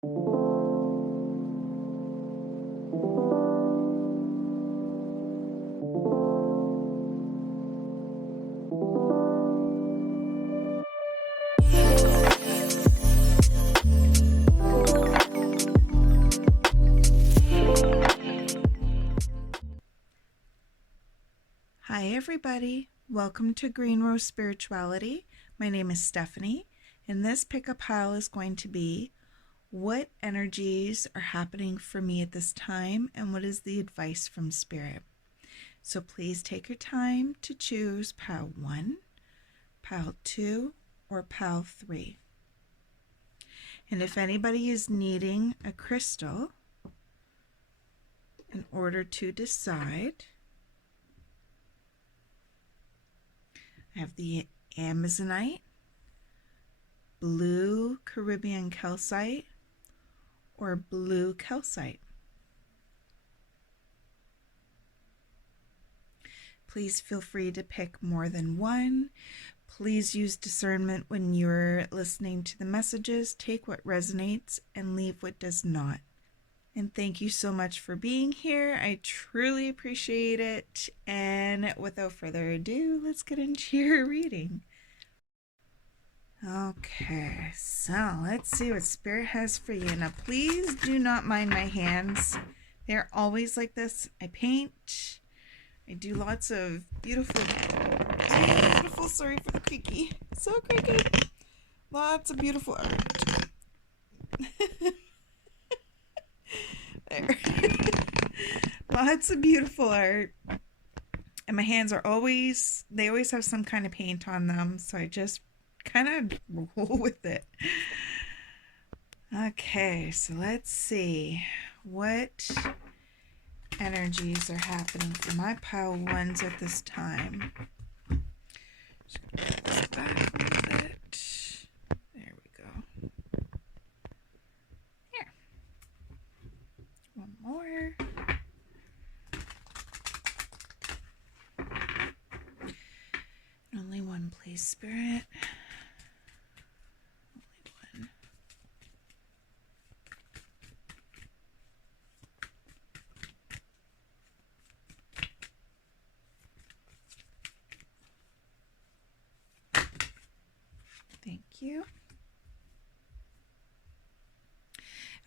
Hi everybody, welcome to Green Rose Spirituality. My name is Stephanie, and this pickup pile is going to be what energies are happening for me at this time and what is the advice from Spirit. So please take your time to choose pile 1, pile 2, or pile 3. And if anybody is needing a crystal in order to decide, I have the Amazonite, blue Caribbean calcite, or blue calcite. Please feel free to pick more than one. Please use discernment when you're listening to the messages. Take what resonates and leave what does not. And thank you so much for being here. I truly appreciate it. And without further ado, let's get into your reading. Okay, so let's see what Spirit has for you. Now, please do not mind my hands. They're always like this. I paint. I do lots of beautiful, sorry for the creaky. So creaky. Lots of beautiful art. There. Lots of beautiful art. And my hands are always have some kind of paint on them. So I just kind of roll with it. Okay, so let's see what energies are happening for my pile 1s at this time. Just gonna put this back a little bit. There we go. Here. One more. Only one, please, Spirit. Only one. Thank you.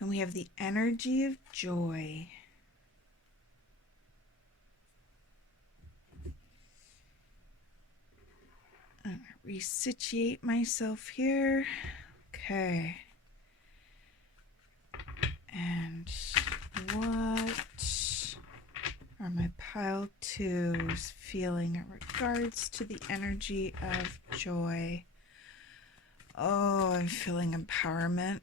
And we have the energy of joy. I'm going to resituate myself here. Okay. And what are my pile 2s feeling in regards to the energy of joy? Oh, I'm feeling empowerment.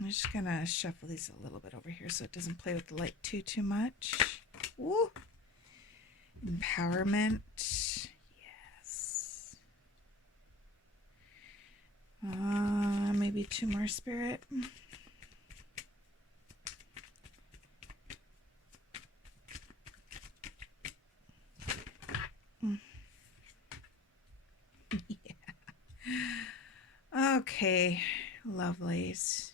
I'm just going to shuffle these a little bit over here so it doesn't play with the light too much. Ooh. Empowerment. Yes. Maybe 2 more, Spirit. Yeah. Okay, lovelies.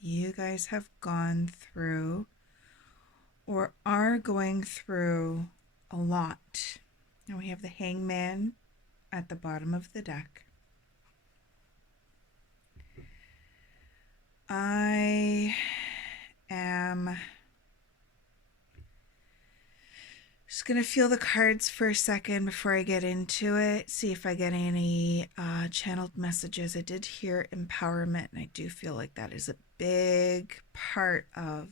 You guys have gone through or are going through a lot. And we have the Hangman at the bottom of the deck. I am just going to feel the cards for a second before I get into it. See if I get any channeled messages. I did hear empowerment, and I do feel like that is a big part of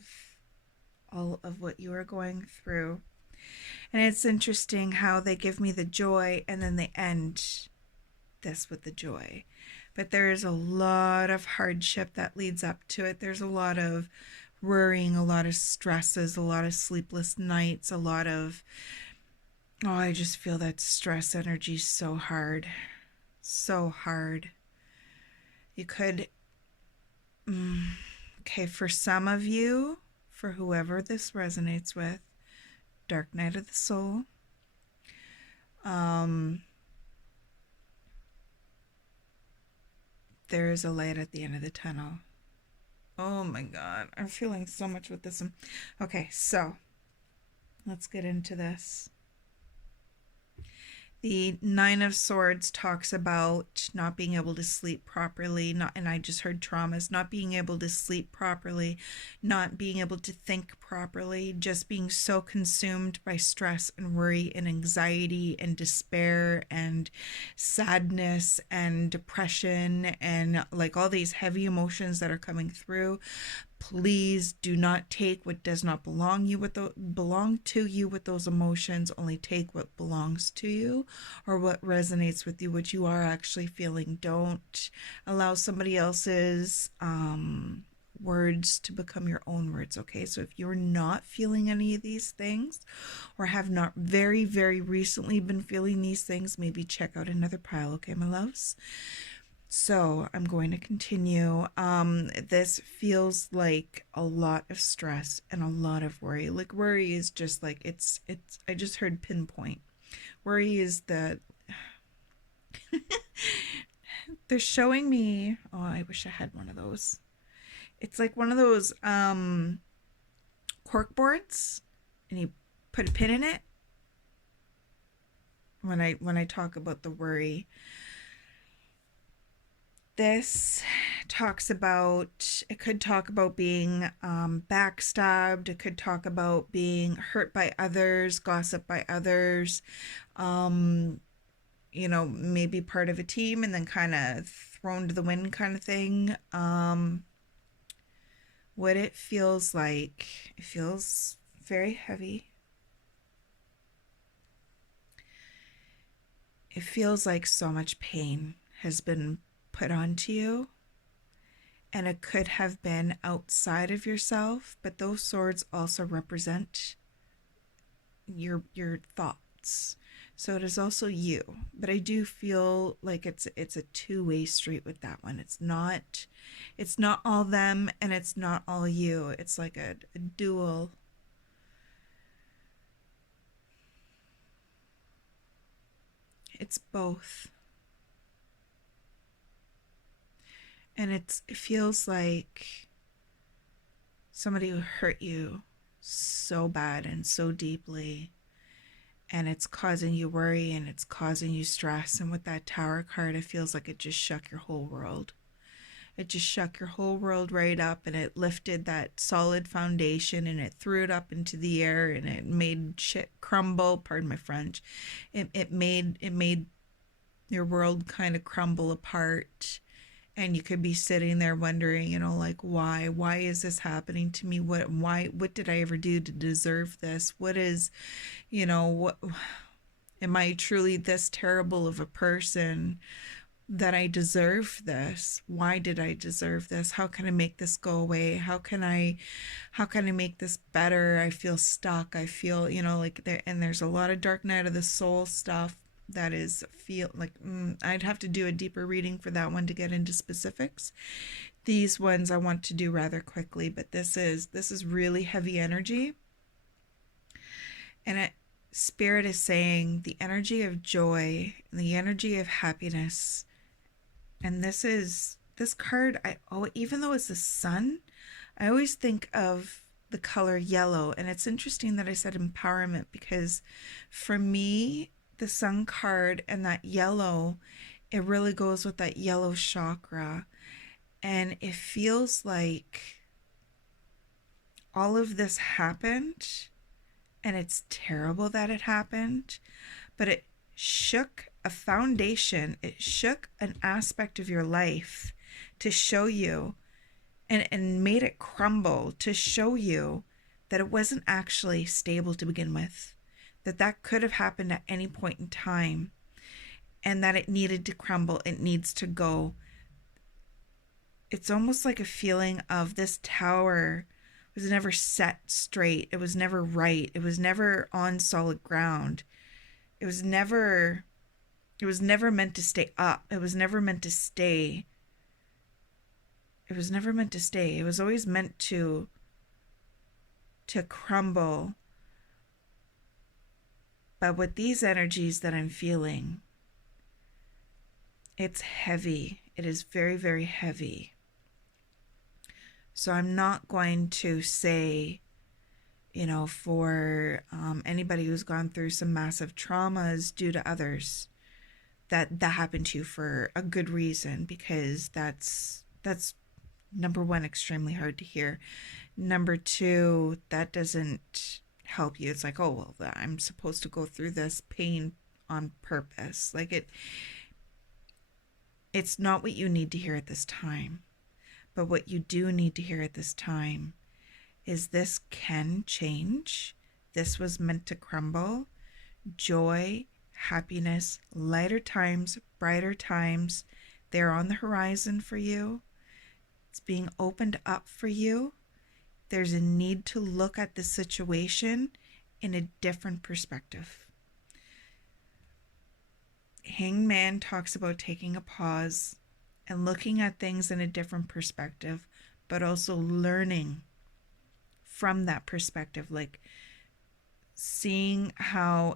all of what you are going through. And it's interesting how they give me the joy and then they end this with the joy. But there is a lot of hardship that leads up to it. There's a lot of worrying, a lot of stresses, a lot of sleepless nights, a lot of, I just feel that stress energy so hard. So hard. You could, okay, for some of you, for whoever this resonates with, Dark Night of the Soul. There is a light at the end of the tunnel. Oh my God. I'm feeling so much with this one. Okay, so let's get into this. The Nine of Swords talks about not being able to sleep properly, not, and I just heard traumas, not being able to sleep properly, not being able to think properly, just being so consumed by stress and worry and anxiety and despair and sadness and depression and like all these heavy emotions that are coming through. Please do not take what does not belong to you with those emotions. Only take what belongs to you or what resonates with you, what you are actually feeling. Don't allow somebody else's words to become your own words. Okay, so if you're not feeling any of these things or have not very, very recently been feeling these things, maybe check out another pile. Okay, my loves. So I'm going to continue. This feels like a lot of stress and a lot of worry. Like worry is just like it's I just heard pinpoint. Worry is the they're showing me, oh, I wish I had one of those. It's like one of those cork boards and you put a pin in it when I talk about the worry. This talks about, it could talk about being backstabbed, it could talk about being hurt by others, gossip by others, maybe part of a team and then kind of thrown to the wind kind of thing. What it feels like, it feels very heavy. It feels like so much pain has been put onto you, and it could have been outside of yourself, but those swords also represent your thoughts, so it is also you. But I do feel like it's a two-way street with that one. It's not all them and it's not all you. It's like a dual. It's both. And it feels like somebody who hurt you so bad and so deeply, and it's causing you worry and it's causing you stress. And with that Tower card, it feels like it just shook your whole world. It just shook your whole world right up, and it lifted that solid foundation and it threw it up into the air and it made shit crumble. Pardon my French. It made your world kind of crumble apart. And you could be sitting there wondering, like, why is this happening to me? What did I ever do to deserve this? What is, what, am I truly this terrible of a person that I deserve this? Why did I deserve this? How can I make this go away? How can I make this better? I feel stuck. I feel, like there's a lot of dark night of the soul stuff that is feel like I'd have to do a deeper reading for that one to get into specifics. These ones I want to do rather quickly, but this is really heavy energy, and Spirit is saying the energy of joy, the energy of happiness. And this card, even though it's the sun, I always think of the color yellow. And it's interesting that I said empowerment, because for me, the sun card and that yellow, it really goes with that yellow chakra. And it feels like all of this happened, and it's terrible that it happened, but it shook a foundation, it shook an aspect of your life to show you, and made it crumble to show you that it wasn't actually stable to begin with, that could have happened at any point in time, and that it needed to crumble, it needs to go. It's almost like a feeling of this tower was never set straight, it was never right, it was never on solid ground, it was never meant to stay up, it was never meant to stay, it was always meant to crumble. But with these energies that I'm feeling, it's heavy. It is very, very heavy. So I'm not going to say, for anybody who's gone through some massive traumas due to others, that happened to you for a good reason, because that's number one, extremely hard to hear. Number two, that doesn't help you. It's like, oh well, I'm supposed to go through this pain on purpose. Like it's not what you need to hear at this time. But what you do need to hear at this time is this can change. This was meant to crumble. Joy, happiness, lighter times, brighter times, they're on the horizon for you. It's being opened up for you. There's a need to look at the situation in a different perspective. Hangman talks about taking a pause and looking at things in a different perspective, but also learning from that perspective, like seeing how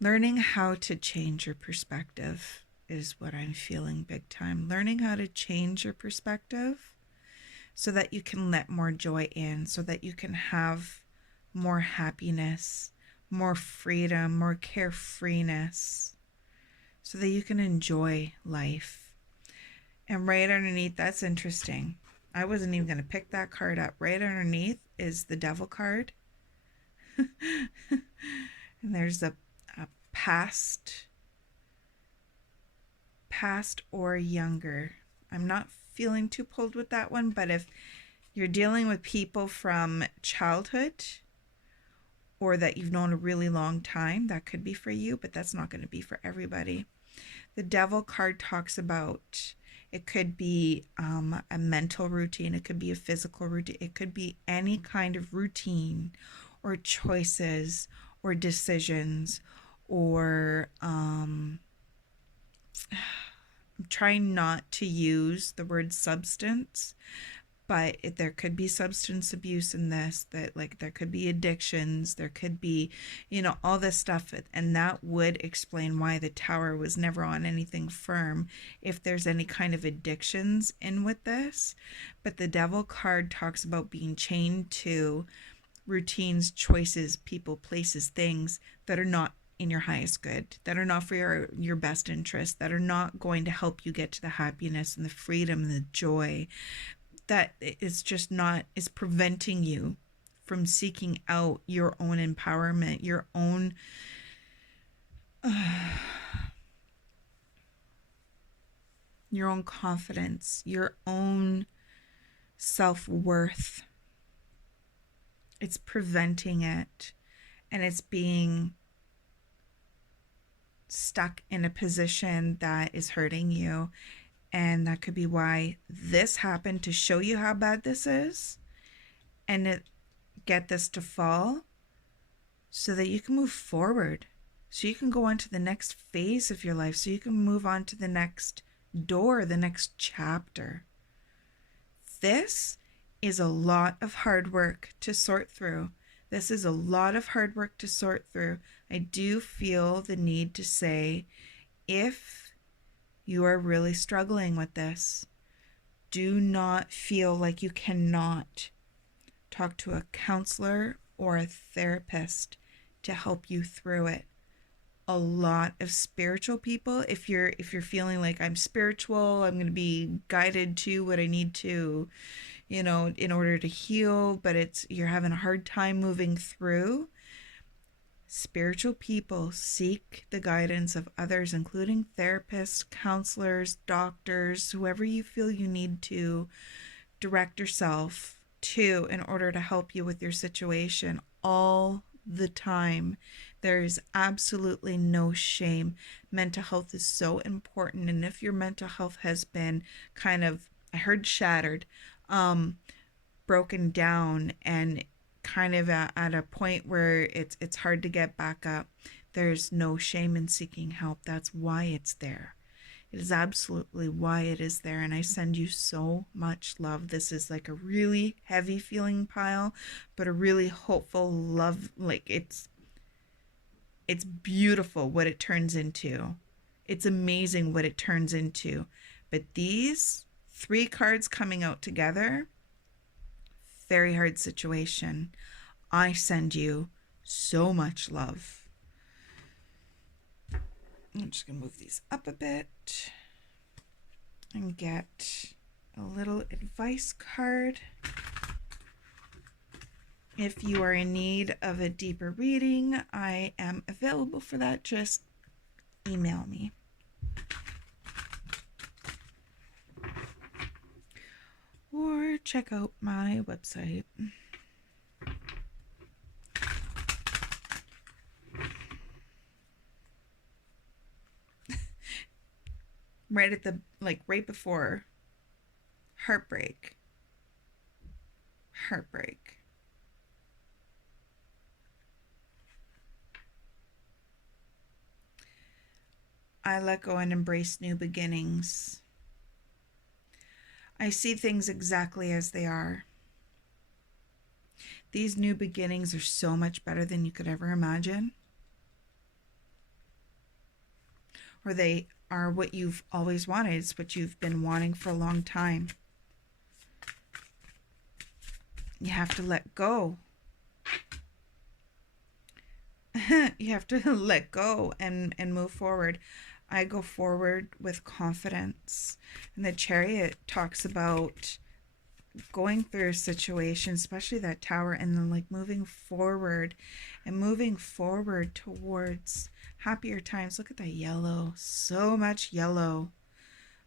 learning how to change your perspective is what I'm feeling big time. Learning how to change your perspective so that you can let more joy in, so that you can have more happiness, more freedom, more carefreeness, so that you can enjoy life. And right underneath, that's interesting. I wasn't even going to pick that card up. Right underneath is the Devil card. And there's a past or younger. I'm not feeling too pulled with that one, but if you're dealing with people from childhood or that you've known a really long time, that could be for you, but that's not going to be for everybody. The Devil card talks about, it could be a mental routine, it could be a physical routine, it could be any kind of routine or choices or decisions, or I'm trying not to use the word substance, but there could be substance abuse in this, that like there could be addictions, there could be, all this stuff, and that would explain why the Tower was never on anything firm, if there's any kind of addictions in with this. But the Devil card talks about being chained to routines, choices, people, places, things that are not in your highest good, that are not for your best interest, that are not going to help you get to the happiness and the freedom and the joy, that is just not, is preventing you from seeking out your own empowerment, your own confidence, your own self-worth. It's preventing it, and it's being stuck in a position that is hurting you. And that could be why this happened, to show you how bad this is and get this to fall so that you can move forward, so you can go on to the next phase of your life, so you can move on to the next door, the next chapter. This is a lot of hard work to sort through. This is a lot of hard work to sort through. I do feel the need to say, if you are really struggling with this, do not feel like you cannot talk to a counselor or a therapist to help you through it. A lot of spiritual people, if you're feeling like, I'm spiritual, I'm going to be guided to what I need to, in order to heal, but you're having a hard time moving through, spiritual people seek the guidance of others, including therapists, counselors, doctors, whoever you feel you need to direct yourself to in order to help you with your situation all the time. There is absolutely no shame. Mental health is so important, and if your mental health has been kind of, I heard shattered, broken down, and kind of at a point where it's hard to get back up, there's no shame in seeking help. That's why it's there. It is absolutely why it is there, and I send you so much love. This is like a really heavy feeling pile, but a really hopeful love. Like it's It's beautiful what it turns into. It's amazing what it turns into. But these 3 cards coming out together, very hard situation. I send you so much love. I'm just going to move these up a bit and get a little advice card. If you are in need of a deeper reading, I am available for that. Just email me. Or check out my website. Right at the, like, right before heartbreak. Heartbreak. I let go and embrace new beginnings. I see things exactly as they are. These new beginnings are so much better than you could ever imagine. Or they are what you've always wanted. It's what you've been wanting for a long time. You have to let go. You have to let go and move forward. I go forward with confidence. And the Chariot talks about going through a situation, especially that Tower, and then like moving forward towards happier times. Look at that yellow, so much yellow.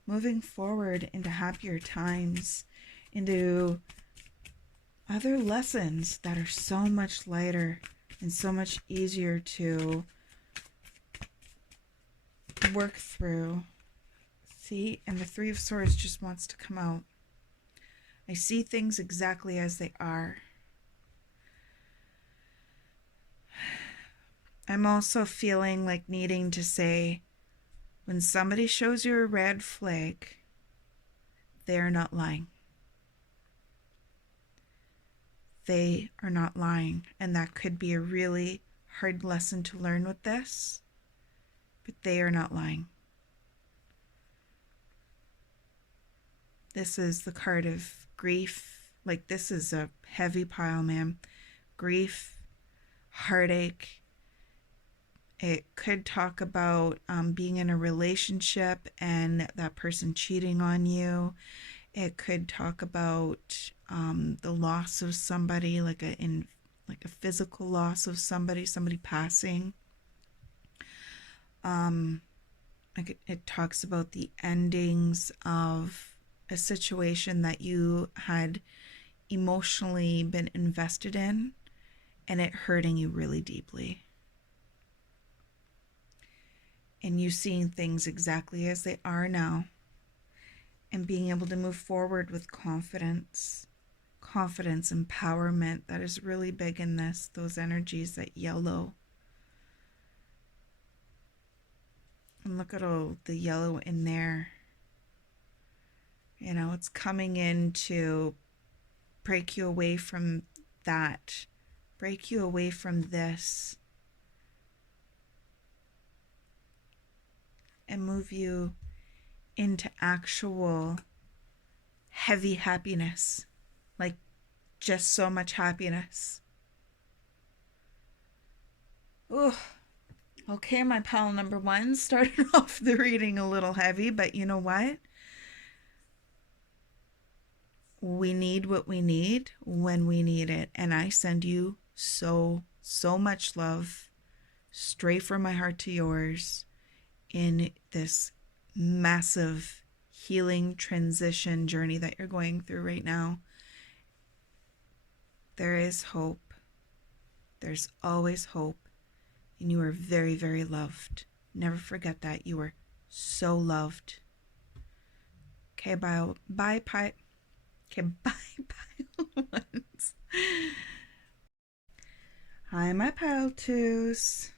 Moving forward into happier times, into other lessons that are so much lighter and so much easier to work through. See, and the Three of Swords just wants to come out. I see things exactly as they are. I'm also feeling like needing to say, when somebody shows you a red flag, they're not lying. They are not lying. And that could be a really hard lesson to learn with this, but they are not lying. This is the card of grief. Like, this is a heavy pile, man. Grief, heartache. It could talk about being in a relationship and that person cheating on you. It could talk about the loss of somebody, like a physical loss of somebody passing. It talks about the endings of a situation that you had emotionally been invested in and it hurting you really deeply. And you seeing things exactly as they are now and being able to move forward with confidence, empowerment. That is really big in this, those energies, that yellow. And look at all the yellow in there. You know, it's coming in to break you away from that, break you away from this, and move you into actual heavy happiness, like just so much happiness. Oh, okay, my pile number 1 started off the reading a little heavy, but you know what? We need what we need when we need it. And I send you so much love straight from my heart to yours in this massive healing transition journey that you're going through right now. There is hope. There's always hope. And you are very, very loved. Never forget that. You are so loved. Okay, bye, pile ones. Hi, my pile twos.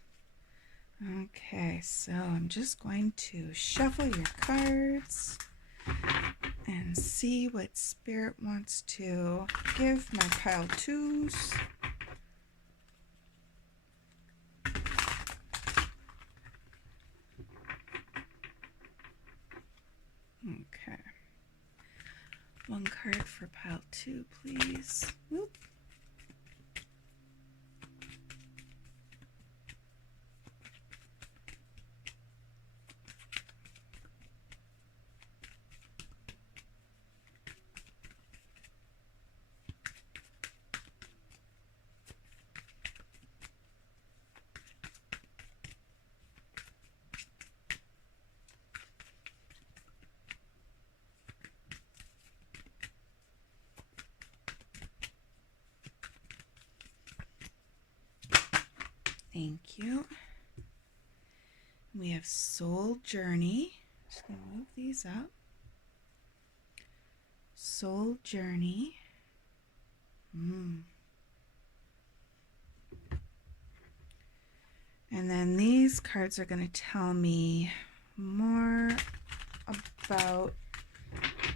Okay, so I'm just going to shuffle your cards and see what Spirit wants to give my pile twos. One card for pile 2, please. Whoop. Thank you. We have Soul Journey. Just going to move these up. Soul Journey. And then these cards are going to tell me more about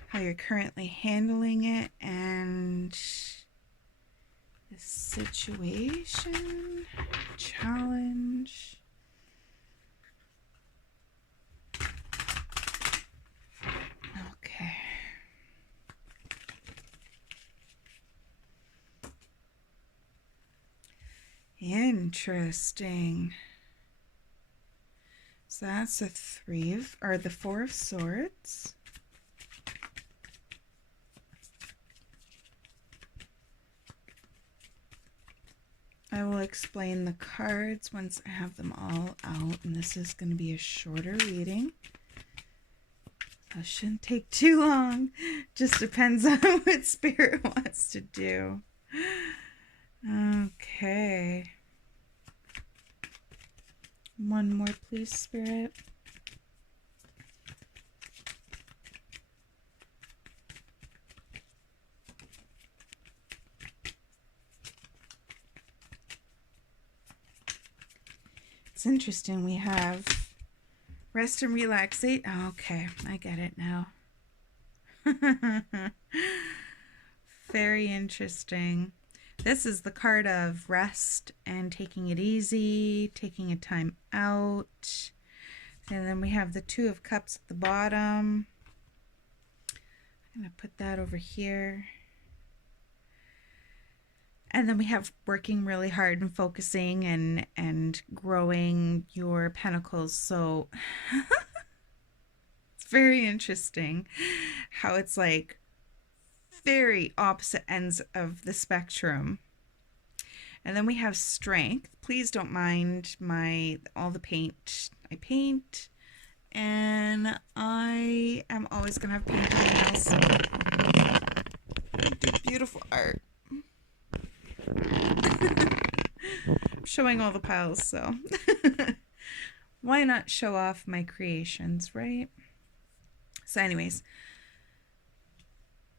how you're currently handling it and the situation, challenge. Okay. Interesting. So that's the the 4 of Swords. I will explain the cards once I have them all out, and this is going to be a shorter reading. That shouldn't take too long. Just depends on what Spirit wants to do. Okay. One more, please, Spirit. It's interesting. We have rest and relaxate. Okay, I get it now. Very interesting. This is the card of rest and taking it easy, taking a time out. And then we have the 2 of Cups at the bottom. I'm going to put that over here. And then we have working really hard and focusing and growing your pentacles. So it's very interesting how it's like very opposite ends of the spectrum. And then we have strength. Please don't mind all the paint I paint. And I am always going to have paint on my nails. I do beautiful art. I'm showing all the piles, so why not show off my creations, right? So anyways,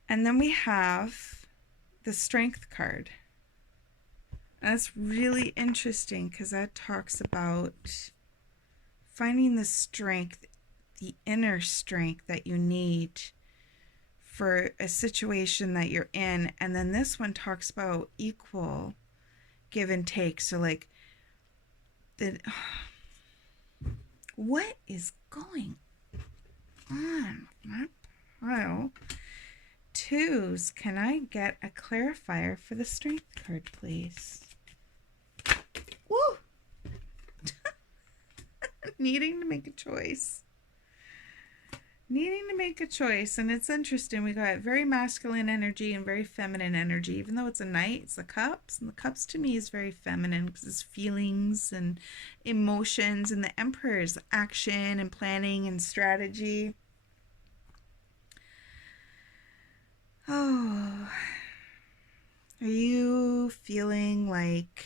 and then we have the Strength card. And that's really interesting because that talks about finding the strength, the inner strength that you need for a situation that you're in. And then this one talks about equal give and take. So like what is going on with my pile? 2s. Can I get a clarifier for the Strength card, please? Woo! Needing to make a choice. And it's interesting. We got very masculine energy and very feminine energy. Even though it's a knight, it's the Cups. And the Cups to me is very feminine because it's feelings and emotions. And the Emperor is action and planning and strategy. Oh, are you feeling like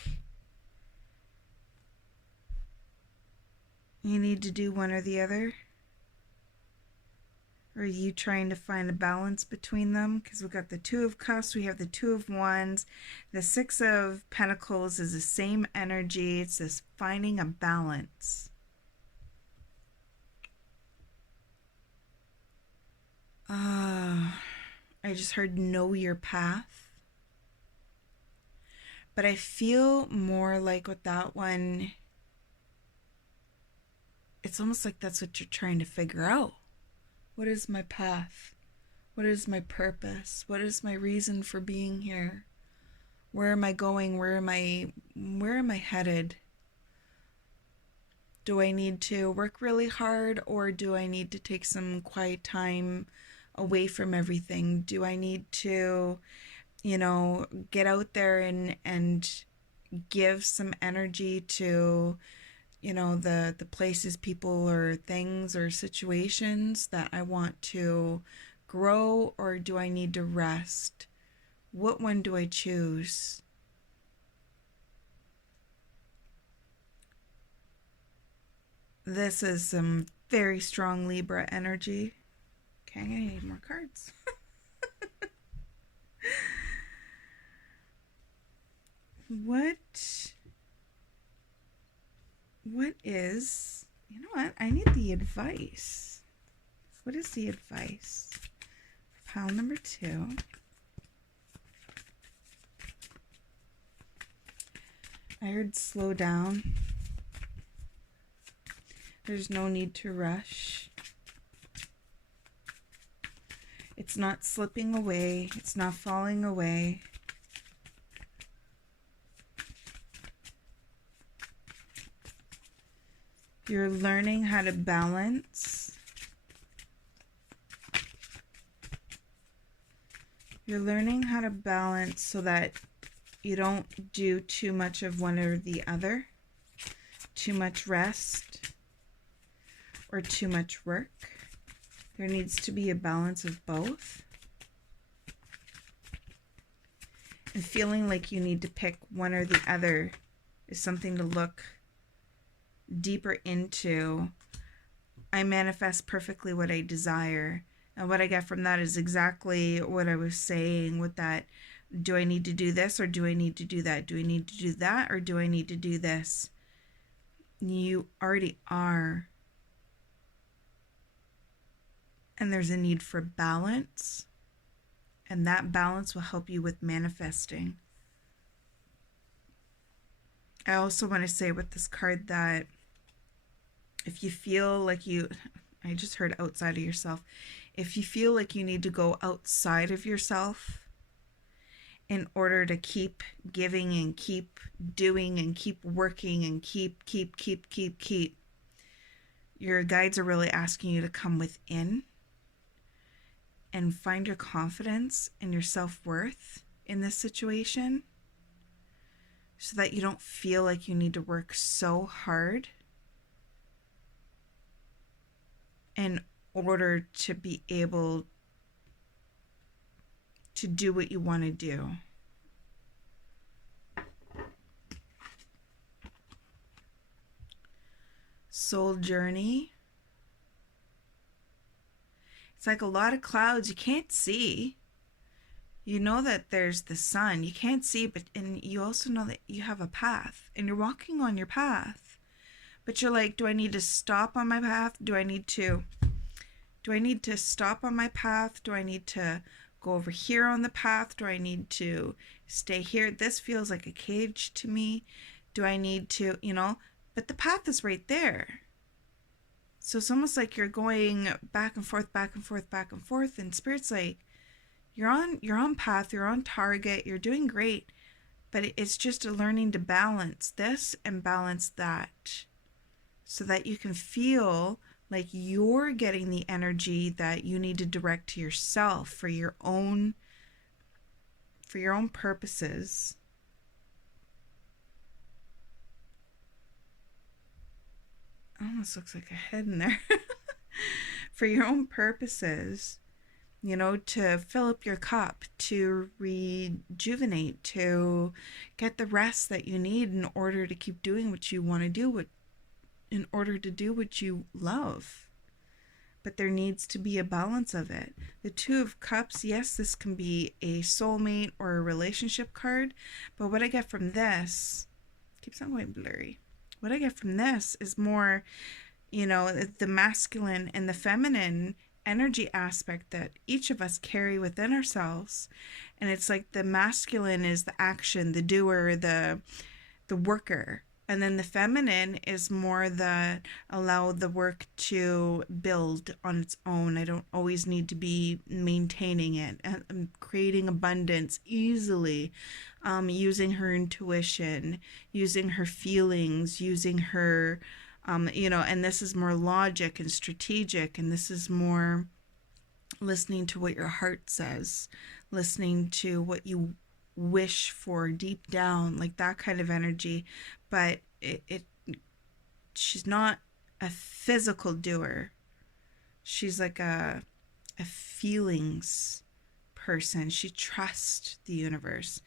you need to do one or the other? Or are you trying to find a balance between them? Because we've got the 2 of Cups, we have the 2 of Wands. The 6 of Pentacles is the same energy. It's this finding a balance. I just heard know your path. But I feel more like with that one, it's almost like that's what you're trying to figure out. What is my path? What is my purpose? What is my reason for being here? Where am I going? Where am I headed? Do I need to work really hard, or do I need to take some quiet time away from everything? Do I need to, get out there and give some energy to, the places, people, or things or situations that I want to grow, or do I need to rest? What one do I choose? This is some very strong Libra energy. Okay, I'm gonna need more cards. what what is, you know what? I need the advice. What is the advice? Pile number 2. I heard slow down. There's no need to rush. It's not slipping away. It's not falling away. You're learning how to balance. You're learning how to balance so that you don't do too much of one or the other, too much rest, or too much work. There needs to be a balance of both. And feeling like you need to pick one or the other is something to look deeper into. I manifest perfectly what I desire. And what I get from that is exactly what I was saying with that. Do I need to do this, or do I need to do that? Do I need to do that, or do I need to do this? You already are. And there's a need for balance. And that balance will help you with manifesting. I also want to say with this card that if you feel like I just heard outside of yourself. If you feel like you need to go outside of yourself in order to keep giving and keep doing and keep working and keep, your guides are really asking you to come within and find your confidence and your self-worth in this situation so that you don't feel like you need to work so hard in order to be able to do what you want to do. Soul journey. It's like a lot of clouds you can't see. You know that there's the sun. You can't see, and you also know that you have a path and you're walking on your path. But you're like, do I need to stop on my path? Do I need to stop on my path? Do I need to go over here on the path? Do I need to stay here? This feels like a cage to me. Do I need to, but the path is right there. So it's almost like you're going back and forth, and Spirit's like, you're on path, you're on target, you're doing great, but it's just a learning to balance this and balance that so that you can feel like you're getting the energy that you need to direct to yourself for your own purposes. Almost looks like a head in there. For your own purposes, to fill up your cup, to rejuvenate, to get the rest that you need in order to keep doing what you want to do, in order to do what you love. But there needs to be a balance of it. The Two of Cups, yes, this can be a soulmate or a relationship card, but what I get from this, keeps on going blurry. What I get from this is more, the masculine and the feminine energy aspect that each of us carry within ourselves. And it's like the masculine is the action, the doer, the worker. And then the feminine is more the allow the work to build on its own. I don't always need to be maintaining it. I'm creating abundance easily, using her intuition, using her feelings, using her, and this is more logic and strategic, and this is more listening to what your heart says, listening to what you wish for deep down, like that kind of energy. But she's not a physical doer. She's like a feelings person. She trusts the universe.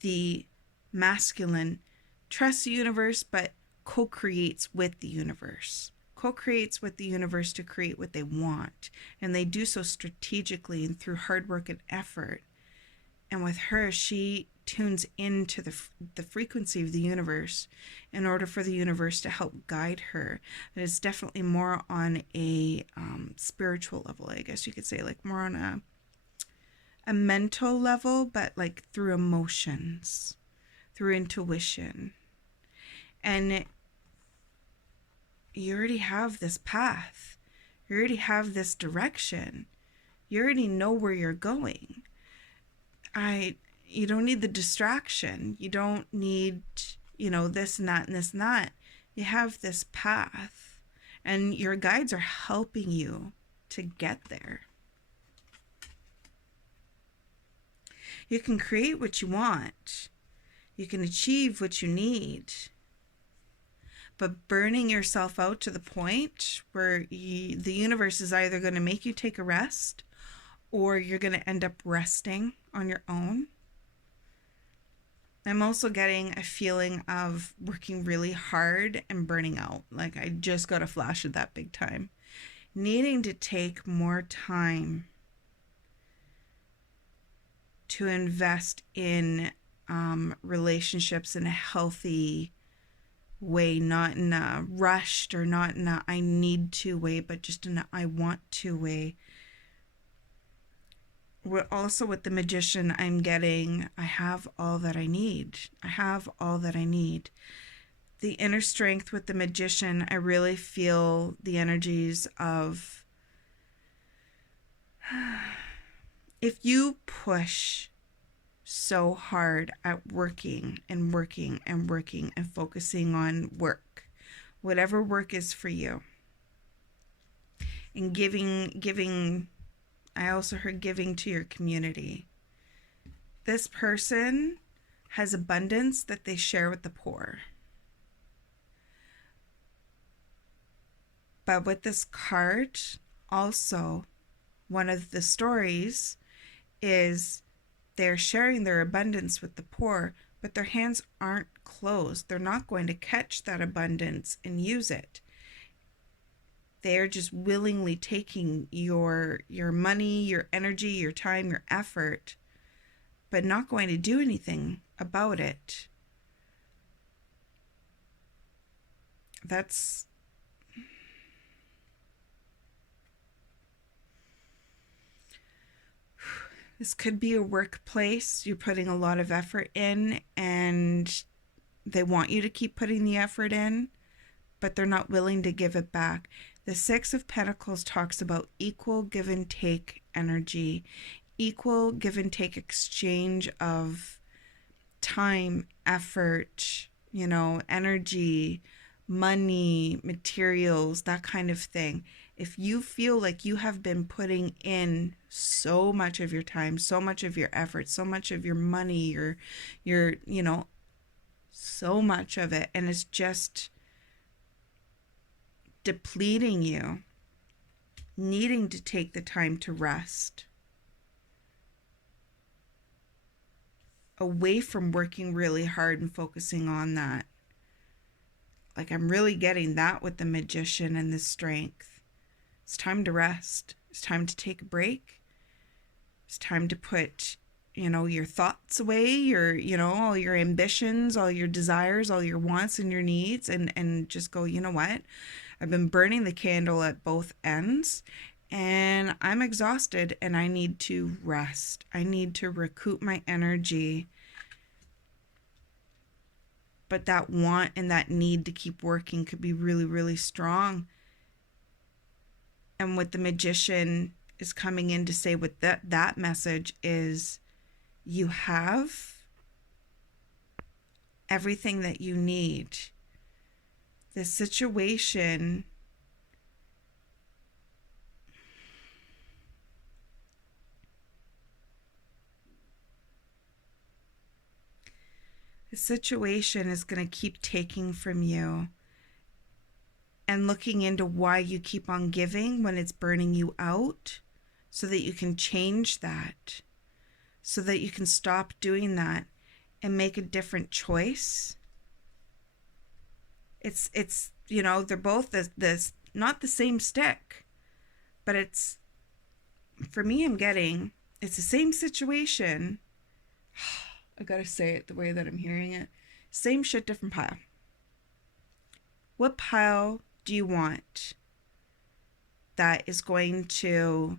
The masculine trusts the universe, but co-creates with the universe. Co-creates with the universe to create what they want. And they do so strategically and through hard work and effort. And with her, she tunes into the frequency of the universe in order for the universe to help guide her. It is definitely more on a spiritual level, I guess you could say, like more on a mental level, but like through emotions, through intuition. And you already have this path. You already have this direction. You already know where you're going. You don't need the distraction. You don't need, this and that and this and that. You have this path, and your guides are helping you to get there. You can create what you want. You can achieve what you need. But burning yourself out to the point where the universe is either going to make you take a rest, or you're going to end up resting on your own. I'm also getting a feeling of working really hard and burning out. Like I just got a flash of that big time. Needing to take more time to invest in relationships in a healthy way, not in a rushed or not in a I need to way, but just in a I want to way. Also with the magician, I'm getting, I have all that I need. I have all that I need. The inner strength with the magician, I really feel the energies of if you push so hard at working and working and working and focusing on work, whatever work is for you, and giving, I also heard giving to your community. This person has abundance that they share with the poor. But with this card, also, one of the stories is they're sharing their abundance with the poor, but their hands aren't closed. They're not going to catch that abundance and use it. They're just willingly taking your money, your energy, your time, your effort, but not going to do anything about it. This could be a workplace you're putting a lot of effort in, and they want you to keep putting the effort in, but they're not willing to give it back. The Six of Pentacles talks about equal give and take energy, equal give and take exchange of time, effort, energy, money, materials, that kind of thing. If you feel like you have been putting in so much of your time, so much of your effort, so much of your money, your so much of it, and it's just depleting you, needing to take the time to rest, away from working really hard and focusing on that. Like I'm really getting that with the magician and the strength. It's time to rest. It's time to take a break. It's time to put, your thoughts away, all your ambitions, all your desires, all your wants and your needs, and just go, you know what? I've been burning the candle at both ends, and I'm exhausted, and I need to rest. I need to recoup my energy. but that want and that need to keep working could be really, really strong. And what the magician is coming in to say with that message is, you have everything that you need. The situation is going to keep taking from you, and looking into why you keep on giving when it's burning you out, so that you can change that, so that you can stop doing that and make a different choice. It's you know, they're both this not the same stick, but it's, for me, I'm getting, it's the same situation. I gotta say it the way that I'm hearing it. Same shit, different pile. What pile do you want that is going to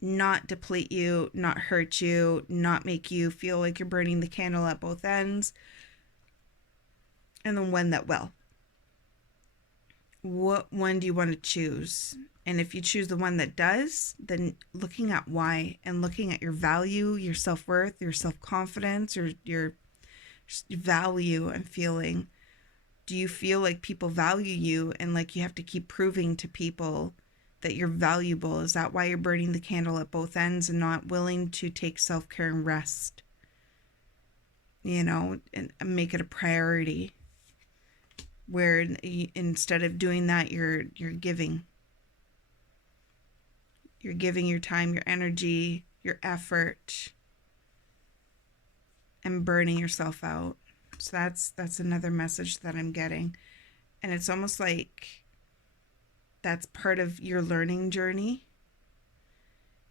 not deplete you, not hurt you, not make you feel like you're burning the candle at both ends? And then one that will. What one do you want to choose? And if you choose the one that does, then looking at why, and looking at your value, your self-worth, your self-confidence, or your value and feeling. Do you feel like people value you and like you have to keep proving to people that you're valuable? Is that why you're burning the candle at both ends and not willing to take self-care and rest? You know, and make it a priority, where instead of doing that, you're giving. You're giving your time, your energy, your effort, and burning yourself out. So that's another message that I'm getting. And it's almost like that's part of your learning journey,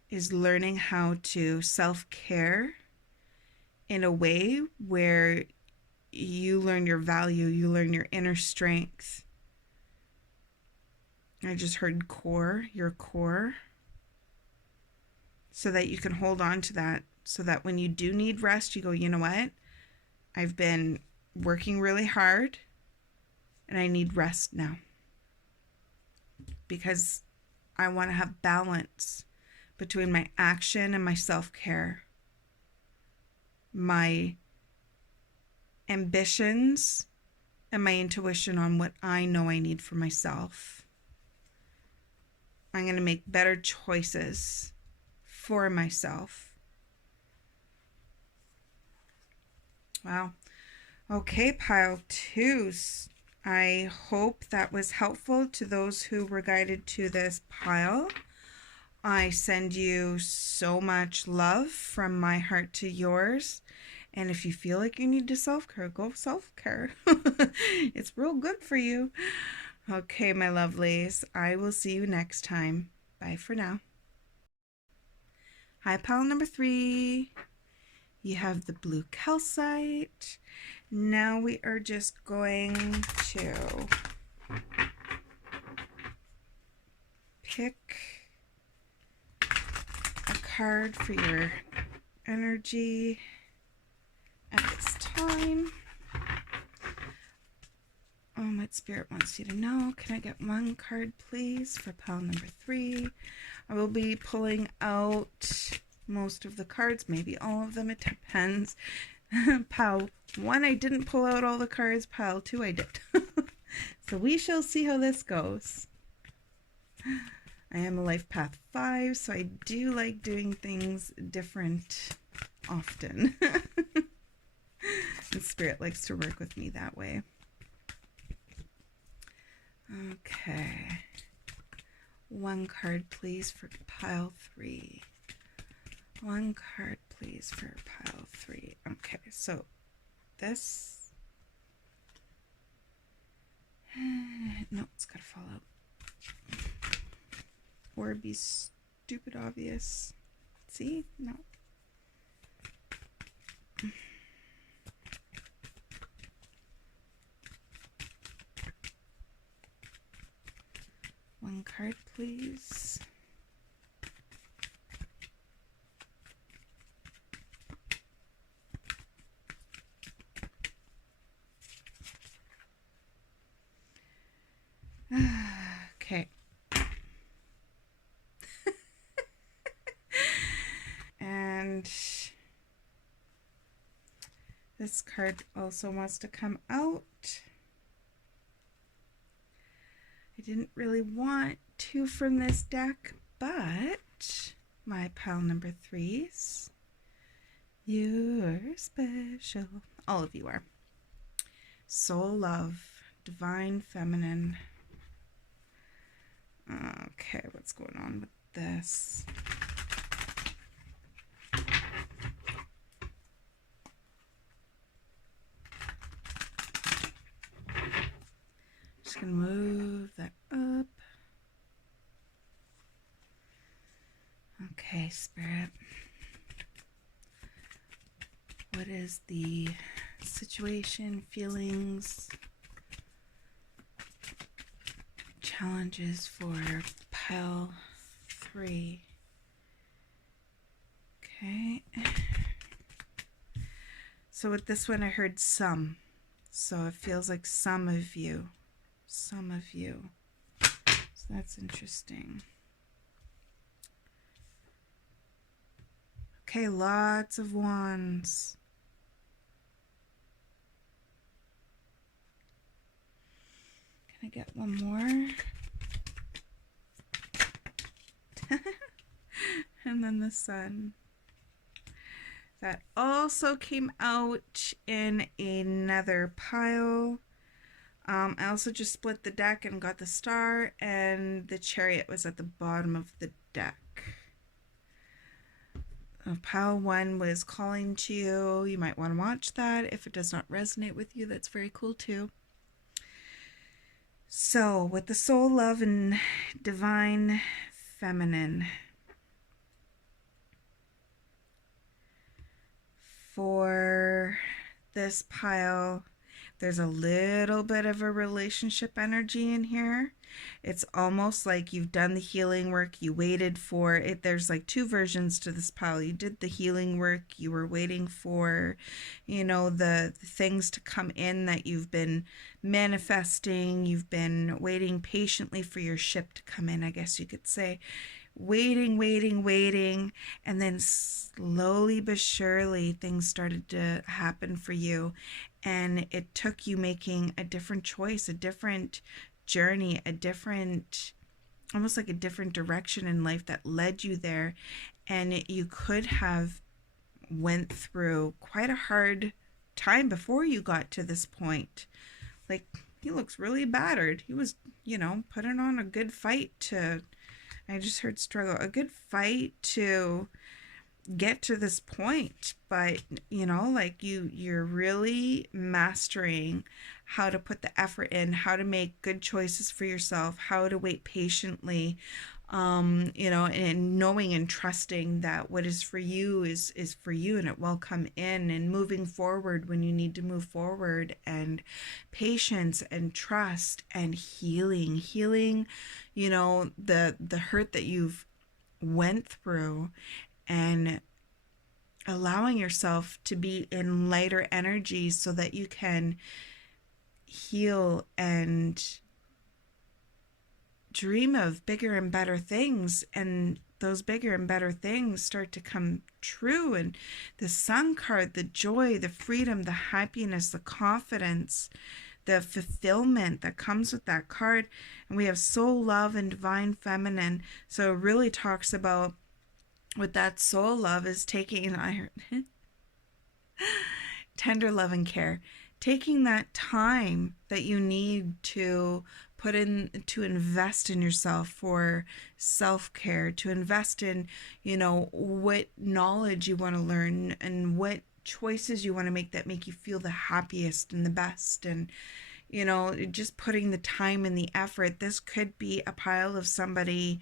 is learning how to self-care in a way where you learn your value, you learn your inner strength. I just heard core, your core, so that you can hold on to that, so that when you do need rest, you go, you know what? I've been working really hard and I need rest now, because I want to have balance between my action and my self-care, my ambitions and my intuition on what I know I need for myself. I'm going to make better choices for myself. Wow. Okay, pile twos. I hope that was helpful to those who were guided to this pile. I send you so much love from my heart to yours. And if you feel like you need to self-care, go self-care. It's real good for you. Okay, my lovelies. I will see you next time. Bye for now. Hi, pile number 3. You have the blue calcite. Now we are just going to pick a card for your energy at this time. What spirit wants you to know. Can I get one card, please, for pile number 3? I will be pulling out most of the cards, maybe all of them. It depends. Pile 1, I didn't pull out all the cards. Pile 2, I did. So we shall see how this goes. I am a life path 5, so I do like doing things different often. And Spirit likes to work with me that way. Okay. One card, please, for pile 3. One card, please, for pile 3. Okay, so this... No, it's got to fall out. Or be stupid obvious. See? No. One card, please. This card also wants to come out. I didn't really want to from this deck, but my pile number threes, you're special. All of you are. Soul Love, Divine Feminine. Okay, what's going on with this? Just gonna move that up. Okay, Spirit. What is the situation, feelings, challenges for pile 3? Okay. So with this one, I heard some. So it feels like some of you. Some of you. So that's interesting. Okay, lots of wands. Can I get one more? And then the sun. That also came out in another pile. I also just split the deck and got the star, and the chariot was at the bottom of the deck. Pile 1 was calling to you. You might want to watch that. If it does not resonate with you, that's very cool too. So with the soul, love, and divine feminine, for this pile, there's a little bit of a relationship energy in here. It's almost like you've done the healing work, you waited for it. There's like two versions to this pile. You did the healing work, you were waiting for, the things to come in that you've been manifesting. You've been waiting patiently for your ship to come in, I guess you could say. Waiting, and then slowly but surely things started to happen for you, and it took you making a different choice, a different journey, almost like a different direction in life that led you there. And you could have went through quite a hard time before you got to this point. Like, he looks really battered. He was, putting on a good fight to, I just heard struggle, a good fight to get to this point. But you're really mastering how to put the effort in, how to make good choices for yourself, how to wait patiently, and knowing and trusting that what is for you is for you, and it will come in, and moving forward when you need to move forward, and patience and trust and healing, the hurt that you've went through, and allowing yourself to be in lighter energy so that you can heal and dream of bigger and better things, and those bigger and better things start to come true. And the sun card, the joy, the freedom, the happiness, the confidence, the fulfillment that comes with that card. And we have soul, love, and divine feminine. So it really talks about what that soul love is taking, tender love and care, taking that time that you need to put in to invest in yourself for self-care, to invest in, what knowledge you want to learn and what choices you want to make that make you feel the happiest and the best. And just putting the time and the effort. This could be a pile of somebody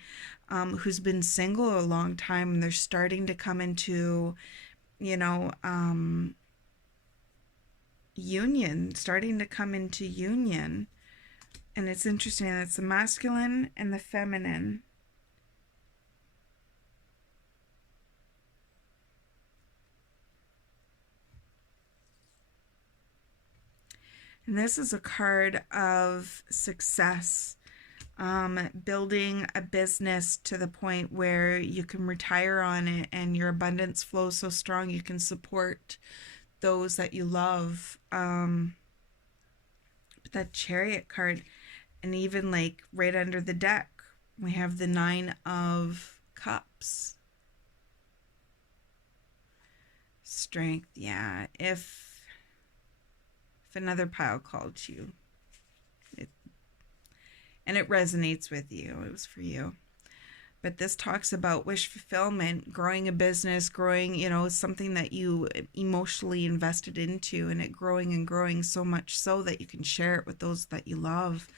who's been single a long time, and they're starting to come into, union. And it's interesting. It's the masculine and the feminine. And this is a card of success, building a business to the point where you can retire on it, and your abundance flows so strong you can support those that you love. But that Chariot card, and even like right under the deck, we have the Nine of Cups. Strength, yeah. If another pile called you, it, and it resonates with you, it was for you. But this talks about wish fulfillment, growing a business, growing, something that you emotionally invested into, and it growing and growing so much so that you can share it with those that you love.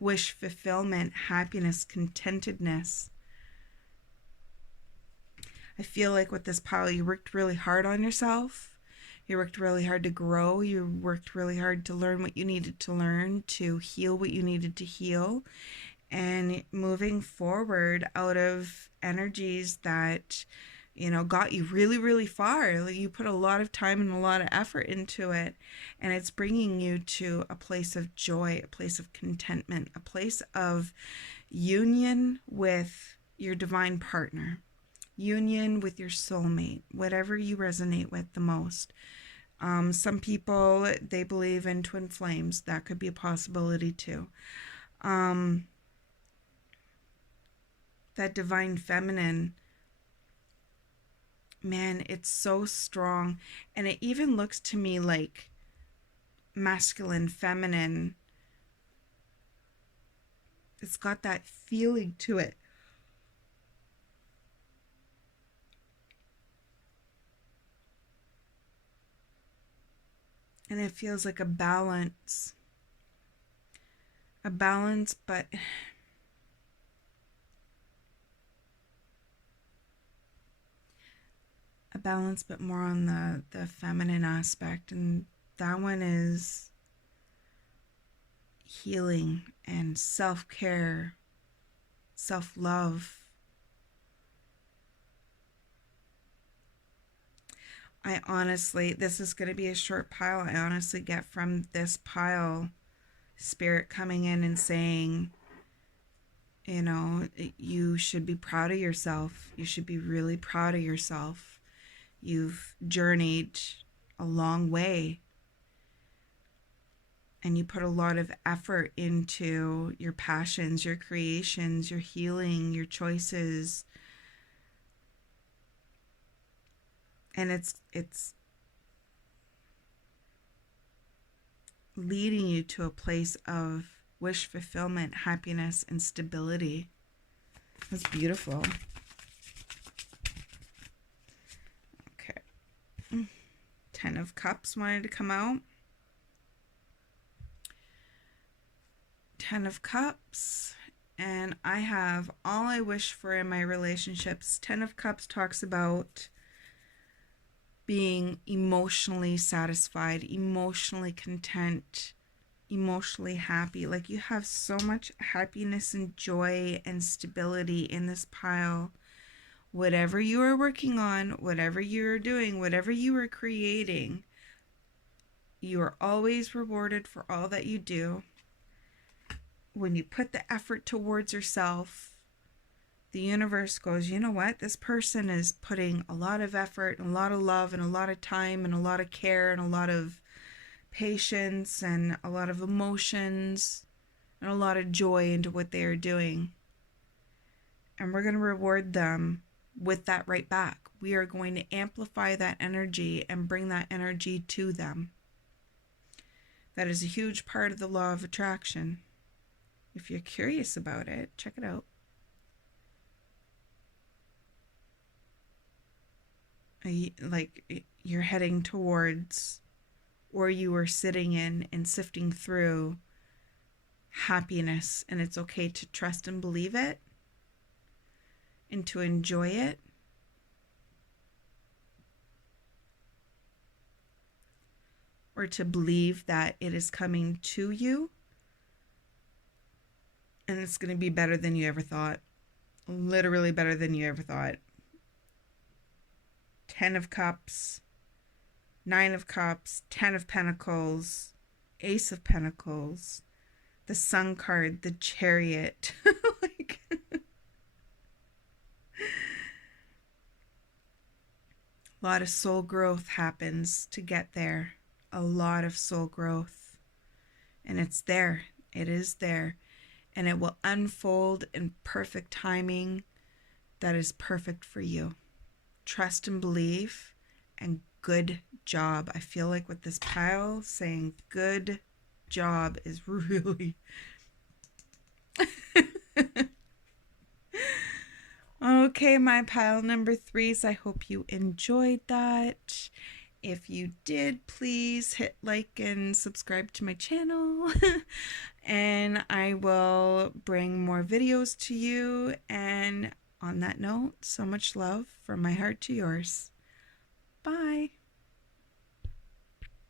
Wish fulfillment, happiness, contentedness. I feel like with this pile, you worked really hard on yourself. You worked really hard to grow. You worked really hard to learn what you needed to learn, to heal what you needed to heal. And moving forward out of energies that, got you really, really far. Like, you put a lot of time and a lot of effort into it. And it's bringing you to a place of joy, a place of contentment, a place of union with your divine partner, union with your soulmate, whatever you resonate with the most. Some people, they believe in twin flames. That could be a possibility too. That divine feminine, man, it's so strong. And it even looks to me like masculine, feminine. It's got that feeling to it. And it feels like a balance. A balance, but more on the feminine aspect. And that one is healing and self-care, self-love. I honestly, this is going to be a short pile. I honestly get from this pile spirit coming in and saying, you should be proud of yourself. You should be really proud of yourself. You've journeyed a long way, and you put a lot of effort into your passions, your creations, your healing, your choices. And it's leading you to a place of wish fulfillment, happiness, and stability. That's beautiful. Okay. 10 of Cups wanted to come out. 10 of Cups. And I have all I wish for in my relationships. 10 of Cups talks about being emotionally satisfied, emotionally content, emotionally happy. Like, you have so much happiness and joy and stability in this pile. Whatever you are working on, whatever you're doing, whatever you are creating, you are always rewarded for all that you do. When you put the effort towards yourself, the universe goes, you know what? This person is putting a lot of effort and a lot of love and a lot of time and a lot of care and a lot of patience and a lot of emotions and a lot of joy into what they are doing. And we're going to reward them with that right back. We are going to amplify that energy and bring that energy to them. That is a huge part of the law of attraction. If you're curious about it, check it out. Like, you're heading towards, or you are sitting in and sifting through happiness, and it's okay to trust and believe it and to enjoy it. Or to believe that it is coming to you and it's going to be better than you ever thought. Literally better than you ever thought. 10 of Cups, 9 of Cups, 10 of Pentacles, Ace of Pentacles, the Sun card, the Chariot. A lot of soul growth happens to get there. A lot of soul growth. And it's there. It is there. And it will unfold in perfect timing that is perfect for you. Trust and believe, and good job. I feel like with this pile, saying good job is really okay, my pile number 3s. I hope you enjoyed that. If you did, please hit like and subscribe to my channel. And I will bring more videos to you. And on that note, so much love from my heart to yours. Bye.